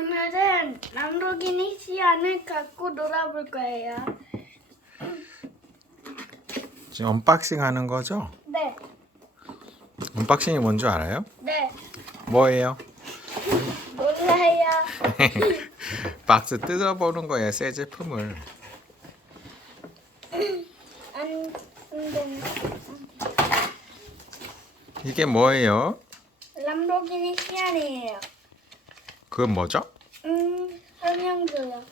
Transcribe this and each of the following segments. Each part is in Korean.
오늘은 람보르기니 시안을 갖고 놀아볼 거예요. 지금 언박싱 하는 거죠? 네, 언박싱이 뭔 줄 알아요? 네, 뭐예요? 몰라요. 박스 뜯어보는 거예요, 새 제품을. 안, 안 되네. 이게 뭐예요? 람보르기니 시안이에요. 그건 뭐죠? 음, 설명줘요.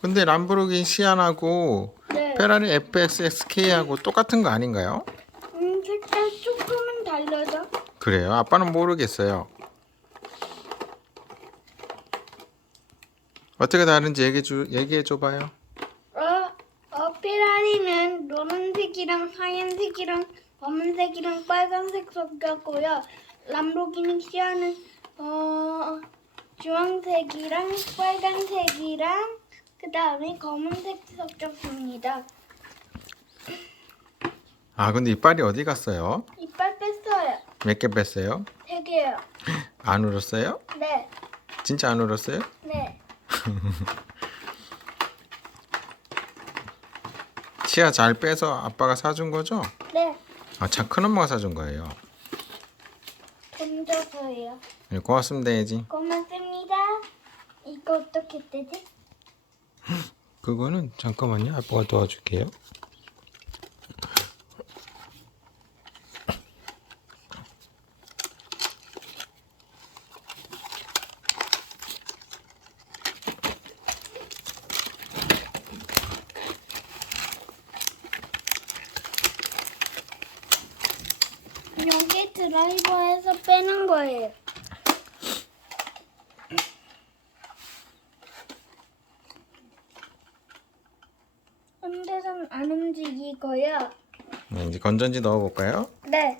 근데 람보르기니 시안하고 네. 페라리 FXXK하고 똑같은 거 아닌가요? 음, 색깔 조금은 달라져. 그래요? 아빠는 모르겠어요. 어떻게 다른지 얘기해 주 얘기해 줘 봐요. 어, 어, 페라리는 노란색이랑 하얀색이랑 검은색이랑 빨간색 섞였고요. 람보르기니 시아는 어, 주황색이랑 빨간색이랑 그 다음에 검은색 섞였습니다. 아, 근데 이빨이 어디 갔어요? 이빨 뺐어요. 몇 개 뺐어요? 세 개요. 안 울었어요? 네, 진짜 안 울었어요? 네. 치아 잘 빼서 아빠가 사준 거죠? 네, 아, 참 큰엄마가 사준 거예요. 돈 줘서요. 네, 고맙습니다, 해야지. 고맙습니다. 이거 어떻게 떼지? 그거는 잠깐만요. 아빠가 도와줄게요. 여기 드라이버에서 빼는 거예요. 흔들은 안 움직이고요. 네, 이제 건전지 넣어볼까요? 네.